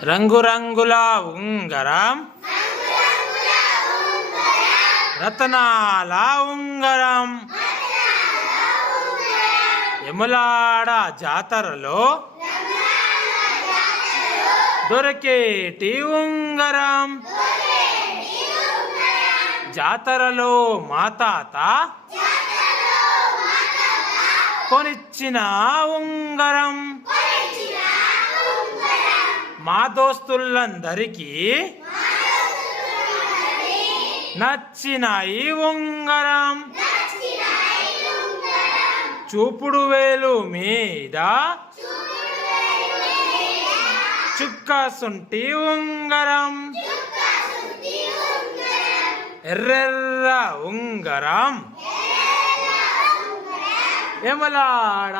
రంగురంగుల ఉంగరం రతనాల ఉంగరం ఎములాడ జాతరలో దొరికేటి ఉంగరం జాతరలో మా తాత కొనిచ్చిన ఉంగరం మా దోస్తులందరికీ నచ్చిన ఈ ఉంగరం. చూపుడు వేలు మీద చుక్క సుంటి ఉంగరం. ఎర్రెర్ర ఉంగరం. ఎమలాడ